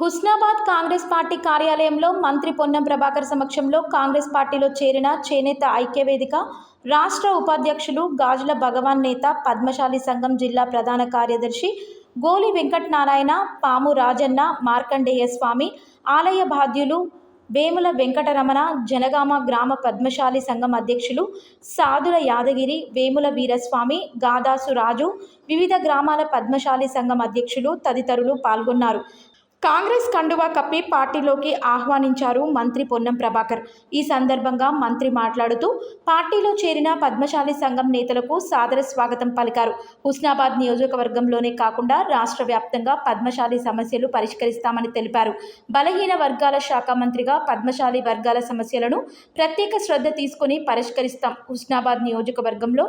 Husnabad Congress party కార్యాలయంలో మంత్రి పొన్నం ప్రభాకర్ సమక్షంలో కాంగ్రెస్ పార్టీలో చేరిన చేనేత ఐక్యవేదిక రాష్ట్ర ఉపాధ్యక్షులు గాజుల భగవాన్ నేత పద్మశాలి సంఘం జిల్లా ప్రధాన కార్యదర్శి గోలి వెంకటనారాయణ, పాము రాజన్న, మార్కండేయ స్వామి, ఆలయ బాధ్యులు వేముల వెంకటరమణ, జనగామ గ్రామ పద్మశాలి సంఘం అధ్యక్షులు సాదుల యాదగిరి, వేముల వీరస్వామి, గాదాసు రాజు, వివిధ గ్రామాల పద్మశాలి సంఘం అధ్యక్షులు తదితరులు పాల్గొన్నారు. కాంగ్రెస్ కండువా కప్పి పార్టీలోకి ఆహ్వానించారు మంత్రి పొన్నం ప్రభాకర్. ఈ సందర్భంగా మంత్రి మాట్లాడుతూ పార్టీలో చేరిన పద్మశాలి సంఘం నేతలకు సాదర స్వాగతం పలికారు. హుస్నాబాద్ నియోజకవర్గంలోనే కాకుండా రాష్ట్ర వ్యాప్తంగా పద్మశాలి సమస్యలు పరిష్కరిస్తామని తెలిపారు. బలహీన వర్గాల శాఖ మంత్రిగా పద్మశాలి వర్గాల సమస్యలను ప్రత్యేక శ్రద్ధ తీసుకుని పరిష్కరిస్తాం. హుస్నాబాద్ నియోజకవర్గంలో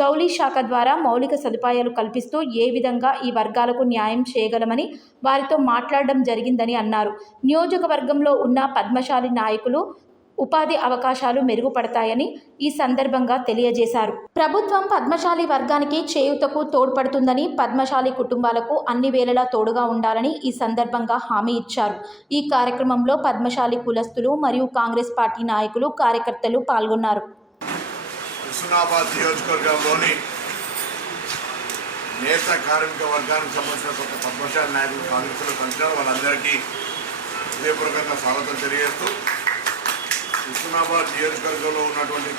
జౌళి శాఖ ద్వారా మౌలిక సదుపాయాలు కల్పిస్తూ ఏ విధంగా ఈ వర్గాలకు న్యాయం చేయగలమని వారితో మాట్లాడడం జరిగిందని అన్నారు. నియోజకవర్గంలో ఉన్న పద్మశాలి నాయకులు ఉపాధి అవకాశాలు మెరుగుపడతాయని ఈ సందర్భంగా తెలియజేశారు. ప్రభుత్వం పద్మశాలి వర్గానికి చేయూతకు తోడ్పడుతుందని, పద్మశాలి కుటుంబాలకు అన్ని వేళలా తోడుగా ఉండాలని ఈ సందర్భంగా హామీ ఇచ్చారు. ఈ కార్యక్రమంలో పద్మశాలి కులస్తులు మరియు కాంగ్రెస్ పార్టీ నాయకులు, కార్యకర్తలు పాల్గొన్నారు. హుస్నాబాద్ నియోజకవర్గంలోని నేత కార్మిక వర్గానికి సంబంధించిన కొంత పద్మశాలి నాయకులు కాంగ్రెస్లో కలిశారు. వాళ్ళందరికీ హృదయపూర్వకంగా స్వాగతం తెలియజేస్తూ, హుస్నాబాద్ నియోజకవర్గంలో ఉన్నటువంటి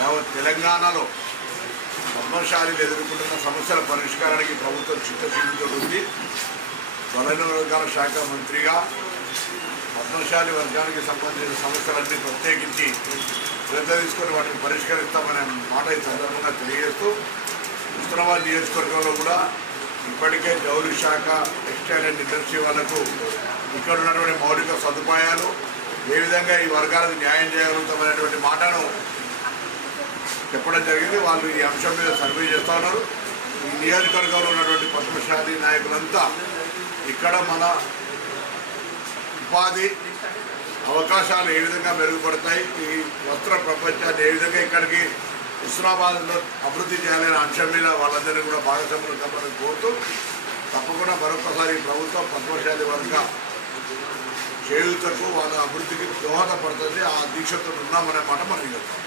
యావత్ తెలంగాణలో పద్మశాలీలు ఎదుర్కొంటున్న సమస్యల పరిష్కారానికి ప్రభుత్వం చిత్తశుద్ధితో ఉంది. బలహీన వర్గాల శాఖ మంత్రిగా పద్మశాలి వర్గానికి సంబంధించిన సమస్యలన్నీ ప్రత్యేకించి శ్రద్ధ తీసుకొని వాటిని పరిష్కరిస్తామనే మాట ఈ సందర్భంగా తెలియజేస్తూ, హుస్నాబాద్ నియోజకవర్గంలో కూడా ఇప్పటికే జౌళి శాఖ, టెక్స్టైల్ అండ్ ఇండస్ట్రీ వాళ్లకు ఇక్కడ ఉన్నటువంటి మౌలిక సదుపాయాలు ఏ విధంగా ఈ వర్గాలకు న్యాయం చేయగలుగుతామనేటువంటి మాటను చెప్పడం జరిగింది. వాళ్ళు ఈ అంశం మీద సర్వే చేస్తూ ఉన్నారు. ఈ నియోజకవర్గంలో ఉన్నటువంటి పద్మశాలి నాయకులంతా ఇక్కడ మన ఉపాధి అవకాశాలు ఏ విధంగా మెరుగుపడతాయి, ఈ వస్త్ర ప్రపంచాన్ని ఏ విధంగా ఇక్కడికి హుస్నాబాద్లో అభివృద్ధి చేయాలనే అంశం మీద వాళ్ళందరినీ కూడా భాగస్వాములు తప్పని కోరుతూ, తప్పకుండా మరొకసారి ప్రభుత్వం పద్మశాలి వర్గ చేయూతకు వాళ్ళ అభివృద్ధికి దోహదపడుతుంది. ఆ దీక్షతో ఉన్నామనే మాట మనం చెప్తాం.